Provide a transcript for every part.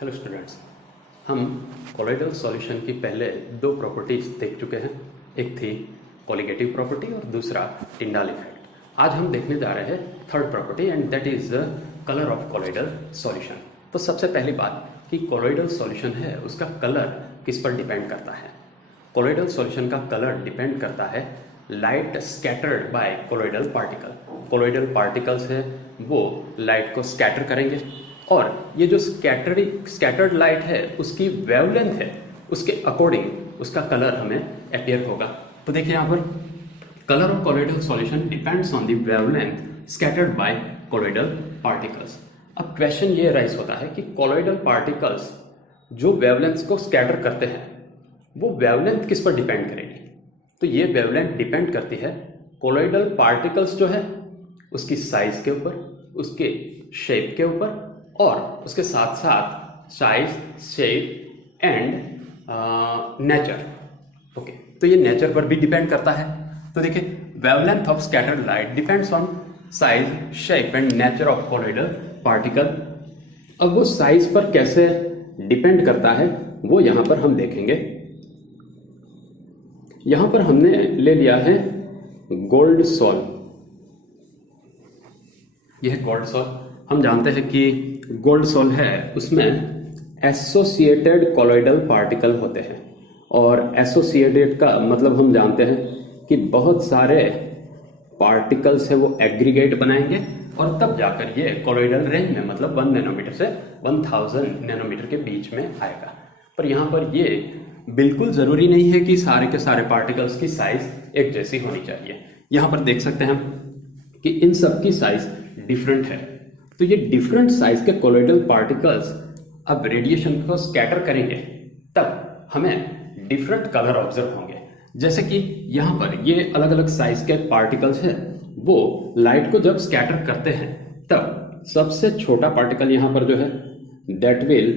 Hello students, हम colloidal solution की पहले दो प्रॉपर्टीज देख चुके हैं। एक थी कोलिगेटिव प्रॉपर्टी और दूसरा टिंडाल इफेक्ट। आज हम देखने जा रहे हैं third property and that is colour of colloidal solution. तो सबसे पहली बात कि कोलोइडल सॉल्यूशन है उसका कलर किस पर डिपेंड करता है। कोलोइडल सॉल्यूशन का कलर डिपेंड करता है light scattered by colloidal particle. Colloidal particles है वो लाइट को स्कैटर करेंगे और ये जो स्कैटर्ड लाइट है उसकी वेवलेंथ है उसके अकॉर्डिंग उसका कलर हमें अपीयर होगा। तो देखिए यहाँ पर colour of colloidal solution depends on the wavelength scattered by colloidal particles. अब क्वेश्चन ये राइज होता है कि कोलोइडल पार्टिकल्स जो वेवलेंथ को स्कैटर करते हैं वो वेवलेंथ किस पर डिपेंड करेगी। तो ये वेवलेंथ डिपेंड करती है कोलोइडल पार्टिकल्स जो है उसकी साइज के ऊपर, उसके शेप के ऊपर और उसके साथ साथ size, shape and nature. Okay, तो ये नेचर पर भी डिपेंड करता है। तो देखिए wavelength of scattered light depends on size, shape and nature of colloidal particle. अब वो साइज पर कैसे डिपेंड करता है वो यहां पर हम देखेंगे। यहां पर हमने ले लिया है गोल्ड सॉल। यह गोल्ड सॉल हम जानते हैं कि गोल्ड सॉल है उसमें एसोसिएटेड कोलोइडल पार्टिकल होते हैं और एसोसिएटेड का मतलब हम जानते हैं कि बहुत सारे पार्टिकल्स है वो एग्रीगेट बनाएंगे और तब जाकर ये कोलोइडल रेंज में मतलब 1 नैनोमीटर से 1000 नैनोमीटर के बीच में आएगा। पर यहाँ पर ये बिल्कुल जरूरी नहीं है कि सारे के सारे पार्टिकल्स की साइज एक जैसी होनी चाहिए। यहाँ पर देख सकते हैं हम कि इन सब की साइज डिफरेंट है। तो ये डिफरेंट साइज के कोलोइडल पार्टिकल्स अब रेडिएशन को स्कैटर करेंगे तब हमें डिफरेंट कलर ऑब्जर्व होंगे। जैसे कि यहाँ पर ये अलग अलग साइज के पार्टिकल्स हैं वो लाइट को जब स्कैटर करते हैं तब सबसे छोटा पार्टिकल यहाँ पर जो है that will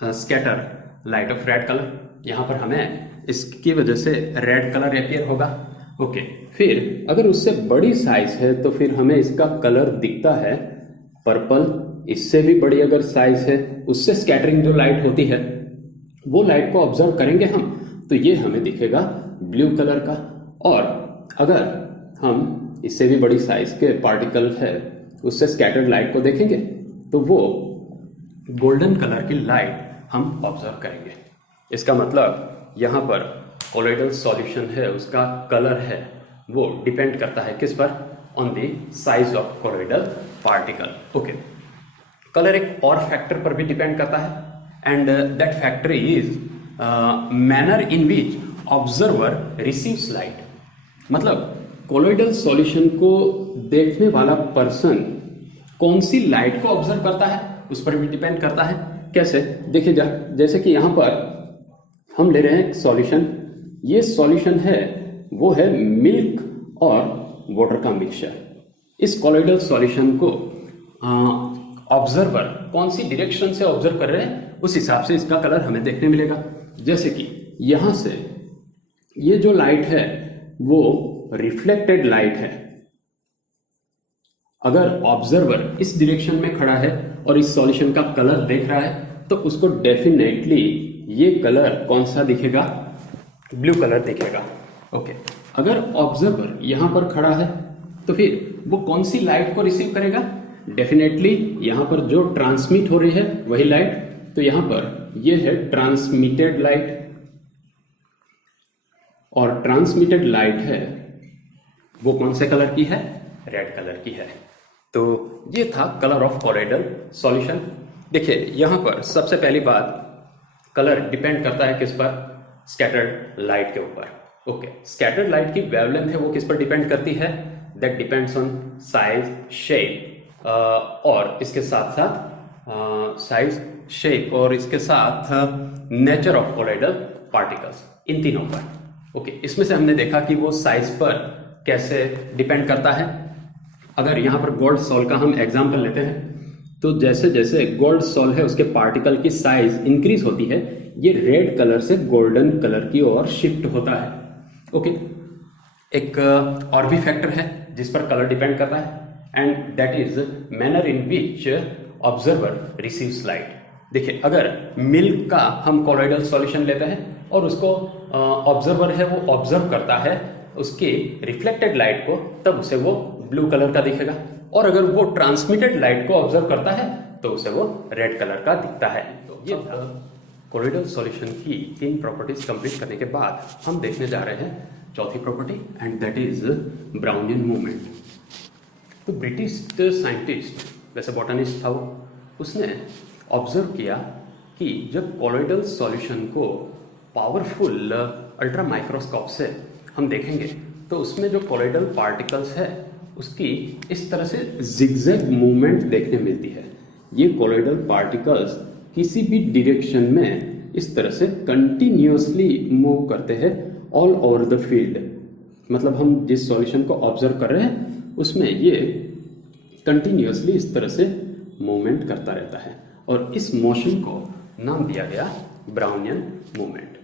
scatter light of red colour. यहाँ पर हमें इसकी वजह से रेड कलर अपीयर होगा। ओके, फिर अगर उससे बड़ी साइज है तो फिर हमें इसका कलर दिखता है पर्पल। इससे भी बड़ी अगर साइज है उससे स्कैटरिंग जो लाइट होती है वो लाइट को ऑब्जर्व करेंगे हम तो ये हमें दिखेगा ब्लू कलर का। और अगर हम इससे भी बड़ी साइज के पार्टिकल है उससे स्कैटर्ड लाइट को देखेंगे तो वो गोल्डन कलर की लाइट हम ऑब्जर्व करेंगे। इसका मतलब यहाँ पर कोलोइडल सॉल्यूशन है उसका कलर है वो डिपेंड करता है किस पर, on the size of colloidal particle. Okay, colour एक और फैक्टर पर भी डिपेंड करता है and that factor is manner in which observer receives light. मतलब कोलोइडल सॉल्यूशन को देखने वाला पर्सन कौन सी लाइट को ऑब्जर्व करता है उस पर भी डिपेंड करता है। कैसे देखिए, जैसे कि यहाँ पर हम ले रहे हैं सॉल्यूशन। ये सॉल्यूशन है वो है मिल्क और वाटर का मिक्सचर। इस कोलोइडल सॉल्यूशन को ऑब्जर्वर कौन सी डायरेक्शन से ऑब्जर्व कर रहे हैं उस हिसाब से इसका कलर हमें देखने मिलेगा। जैसे कि यहां से ये जो लाइट है वो रिफ्लेक्टेड लाइट है। अगर ऑब्जर्वर इस डायरेक्शन में खड़ा है और इस सॉल्यूशन का कलर देख रहा है तो उसको डेफिनेटली ये कलर कौन सा दिखेगा, ब्लू कलर दिखेगा। ओके, अगर ऑब्जर्वर यहां पर खड़ा है तो फिर वो कौन सी लाइट को रिसीव करेगा, डेफिनेटली यहां पर जो ट्रांसमिट हो रही है वही लाइट। तो यहां पर ये है ट्रांसमिटेड लाइट और ट्रांसमिटेड लाइट है वो कौन से कलर की है, रेड कलर की है। तो ये था कलर ऑफ कोलोइडल सॉल्यूशन। देखिए यहां पर सबसे पहली बात कलर डिपेंड करता है किस पर, स्कैटर्ड लाइट के ऊपर। ओके, स्कैटर्ड लाइट की वेवलेंथ है वो किस पर डिपेंड करती है, that depends on size, shape और इसके साथ साथ साइज, शेप और इसके साथ नेचर ऑफ कोलोइडल पार्टिकल्स, इन तीनों पर। ओके, इसमें से हमने देखा कि वो साइज पर कैसे डिपेंड करता है। अगर यहाँ पर गोल्ड सॉल का हम एग्जाम्पल लेते हैं तो जैसे जैसे गोल्ड सॉल है उसके पार्टिकल की साइज इंक्रीज होती है ये रेड कलर से गोल्डन कलर की ओर शिफ्ट होता है। ओके, एक और भी फैक्टर है जिस पर कलर डिपेंड करता है and that is manner in which observer receives light. देखिए, अगर मिल्क का हम कोलॉइडल सॉल्यूशन लेते हैं और उसको ऑब्जर्वर है वो ऑब्जर्व करता है उसकी रिफ्लेक्टेड लाइट को, तब उसे वो ब्लू कलर का दिखेगा। और अगर वो ट्रांसमिटेड लाइट को ऑब्जर्व करता है तो उसे वो रेड कलर का दिखता है। तो ये कोलॉइडल सॉल्यूशन की 3 प्रॉपर्टीज कंप्लीट करने के बाद हम देखने जा रहे हैं चौथी property, and that is Brownian movement. तो ब्रिटिश साइंटिस्ट, वैसे बॉटनिस्ट था वो, उसने ऑब्जर्व किया कि जब कोलॉइडल सॉल्यूशन को पावरफुल अल्ट्रा माइक्रोस्कोप से हम देखेंगे तो उसमें जो कोलॉइडल पार्टिकल्स है उसकी इस तरह से जिगजैग मूवमेंट देखने मिलती है। ये कोलॉइडल पार्टिकल्स किसी भी डायरेक्शन में इस तरह से कंटिन्यूअसली मूव करते हैं ऑल ओवर द फील्ड। मतलब हम जिस सॉल्यूशन को ऑब्जर्व कर रहे हैं उसमें ये कंटिन्यूअसली इस तरह से मूवमेंट करता रहता है, और इस मोशन को नाम दिया गया ब्राउनियन मूवमेंट।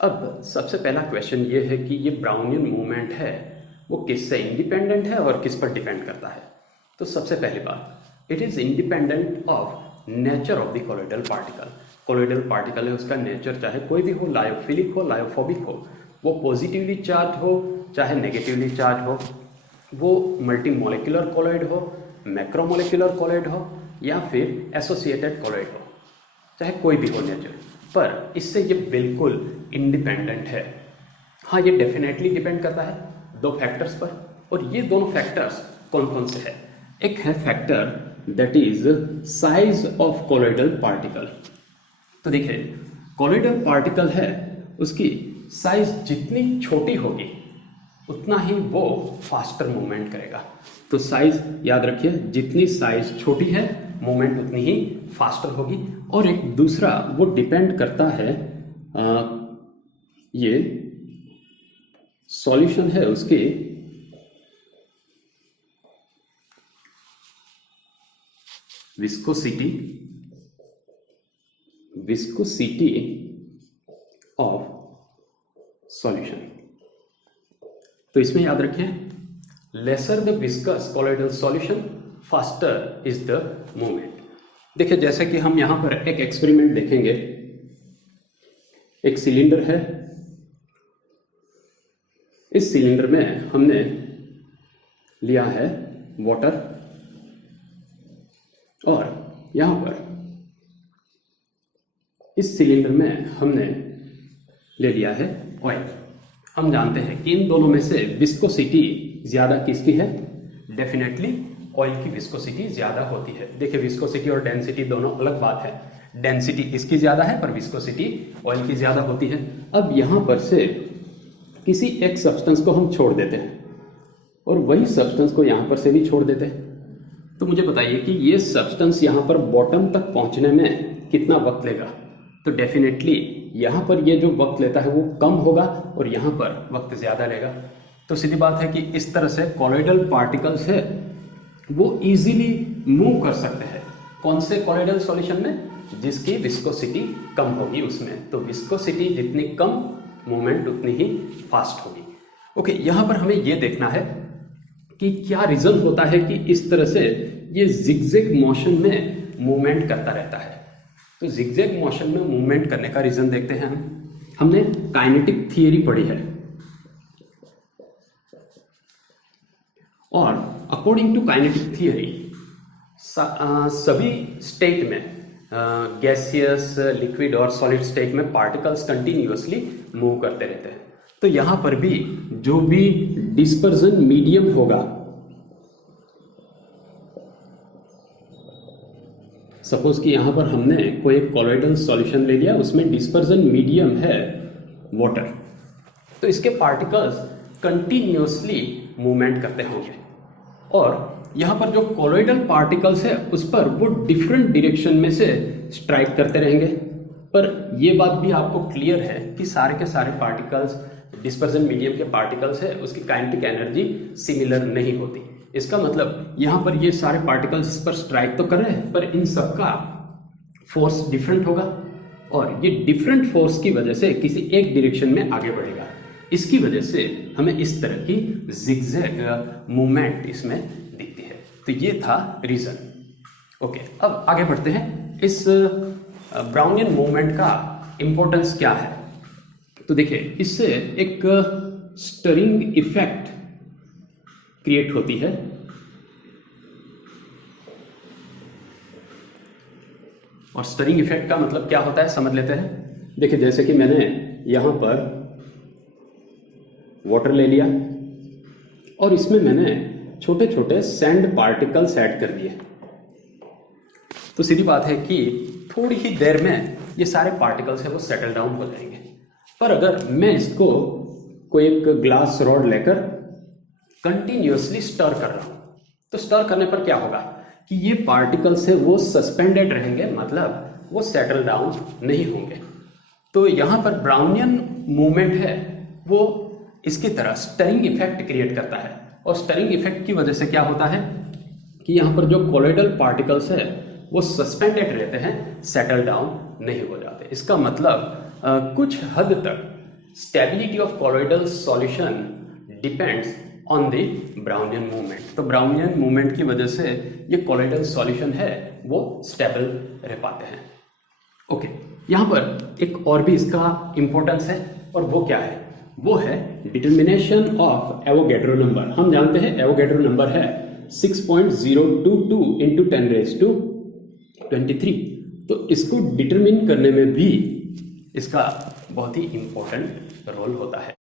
अब सबसे पहला क्वेश्चन ये है कि ये ब्राउनियन मूवमेंट है वो किससे इंडिपेंडेंट है और किस पर डिपेंड करता है। तो सबसे पहली बात, it is independent of nature of the colloidal particle. Colloidal particle है उसका नेचर, चाहे कोई भी हो, लायोफिलिक हो, लायोफोबिक हो, वो पॉजिटिवली चार्ज हो चाहे नेगेटिवली चार्ज हो, वो मल्टी मोलिकुलर कोलॉइड हो, मैक्रोमोलिकुलर कोलॉइड हो या फिर एसोसिएटेड कोलॉइड हो, चाहे कोई भी हो नेचर, पर इससे ये बिल्कुल इंडिपेंडेंट है। हाँ, ये डेफिनेटली डिपेंड करता है 2 फैक्टर्स पर, और ये दोनों फैक्टर्स कौन कौन से हैं? एक है factor that is size of colloidal particle. तो देखिए, कोलॉइडल पार्टिकल है उसकी साइज जितनी छोटी होगी उतना ही वो फास्टर मूवमेंट करेगा। तो साइज याद रखिए, जितनी साइज छोटी है मूवमेंट उतनी ही फास्टर होगी। और एक दूसरा वो डिपेंड करता है ये सॉल्यूशन है उसके विस्कोसिटी ऑफ सॉल्यूशन। तो इसमें याद रखें, lesser the viscous colloidal solution faster is the movement. देखिए, जैसे कि हम यहां पर एक एक्सपेरिमेंट देखेंगे। एक सिलेंडर है, इस सिलेंडर में हमने लिया है वाटर, और यहां पर इस सिलेंडर में हमने ले लिया है ऑयल। हम जानते हैं कि इन दोनों में से विस्कोसिटी ज्यादा किसकी है? डेफिनेटली ऑयल की विस्कोसिटी ज्यादा होती है। देखिए, विस्कोसिटी और डेंसिटी दोनों अलग बात है। डेंसिटी इसकी ज्यादा है पर विस्कोसिटी ऑयल की ज्यादा होती है। अब यहां पर से किसी एक सब्सटेंस को हम छोड़ देते हैं और वही सब्सटेंस को यहां पर से भी छोड़ देते हैं। तो मुझे बताइए कि ये सब्सटेंस यहां पर बॉटम तक पहुंचने में कितना वक्त लेगा? तो डेफिनेटली यहां पर ये जो वक्त लेता है वो कम होगा और यहां पर वक्त ज्यादा लेगा। तो सीधी बात है कि इस तरह से कोलॉइडल पार्टिकल्स है वो इजीली मूव कर सकते हैं। कौन से कोलॉइडल सॉल्यूशन में? जिसकी विस्कोसिटी कम होगी उसमें। तो विस्कोसिटी जितनी कम, मूवमेंट उतनी ही फास्ट होगी। ओके, यहां पर हमें ये देखना है कि क्या रीजन होता है कि इस तरह से ये जिगजैग मोशन में मूवमेंट करता रहता है। तो जिगजैग मोशन में मूवमेंट करने का रीजन देखते हैं हमने काइनेटिक थियरी पढ़ी है, और अकॉर्डिंग टू काइनेटिक थियरी सभी स्टेट में, गैसियस, लिक्विड और सॉलिड स्टेट में पार्टिकल्स कंटिन्यूअसली मूव करते रहते हैं। तो यहां पर भी जो भी डिस्पर्जन मीडियम होगा, सपोज कि यहां पर हमने कोई एक कोलॉइडल सॉल्यूशन ले लिया, उसमें डिस्पर्जन मीडियम है वाटर, तो इसके पार्टिकल्स कंटिन्यूअसली मूवमेंट करते होंगे। और यहां पर जो कोलॉइडल पार्टिकल्स है उस पर वो डिफरेंट डायरेक्शन में से स्ट्राइक करते रहेंगे। पर यह बात भी आपको क्लियर है कि सारे के सारे पार्टिकल्स, डिस्पर्जन मीडियम के पार्टिकल्स है, उसकी काइनेटिक एनर्जी सिमिलर नहीं होती। इसका मतलब यहां पर ये सारे पार्टिकल्स इस पर स्ट्राइक तो कर रहे हैं, पर इन सबका फोर्स डिफरेंट होगा, और ये डिफरेंट फोर्स की वजह से किसी एक डायरेक्शन में आगे बढ़ेगा। इसकी वजह से हमें इस तरह की जिगजैग मूवमेंट इसमें दिखती है। तो ये था रीजन। ओके, अब आगे बढ़ते हैं। इस ब्राउनियन मूवमेंट का इम्पोर्टेंस क्या है। तो देखिए, इससे एक स्टरिंग इफेक्ट क्रिएट होती है और स्टरिंग इफेक्ट का मतलब क्या होता है समझ लेते हैं। देखिए, जैसे कि मैंने यहां पर वाटर ले लिया और इसमें मैंने छोटे छोटे सैंड पार्टिकल्स ऐड कर दिए, तो सीधी बात है कि थोड़ी ही देर में ये सारे पार्टिकल्स है वो सेटल डाउन हो जाएंगे। पर अगर मैं इसको कोई एक ग्लास रॉड लेकर कंटिन्यूअसली स्टर कर रहा हूं, तो स्टर करने पर क्या होगा कि ये पार्टिकल्स है वो सस्पेंडेड रहेंगे, मतलब वो सेटल डाउन नहीं होंगे। तो यहां पर ब्राउनियन मूवमेंट है वो इसकी तरह स्टरिंग इफेक्ट क्रिएट करता है, और स्टरिंग इफेक्ट की वजह से क्या होता है कि यहाँ पर जो कोलोइडल पार्टिकल्स है वो सस्पेंडेड रहते हैं, सेटल डाउन नहीं हो जाते। इसका मतलब कुछ हद तक stability of colloidal solution depends on the Brownian movement. तो ब्राउनियन मूवमेंट की वजह से ये कोलोइडल सॉल्यूशन है वो स्टेबल रह पाते हैं। ओके, यहाँ पर एक और भी इसका इंपॉर्टेंस है, और वो क्या है, वो है डिटर्मिनेशन ऑफ एवोगैड्रो नंबर। हम जानते हैं एवोगैड्रो नंबर है 6.022 इंटू 10⁻23। तो इसको डिटरमिन करने में भी इसका बहुत ही इंपॉर्टेंट रोल होता है।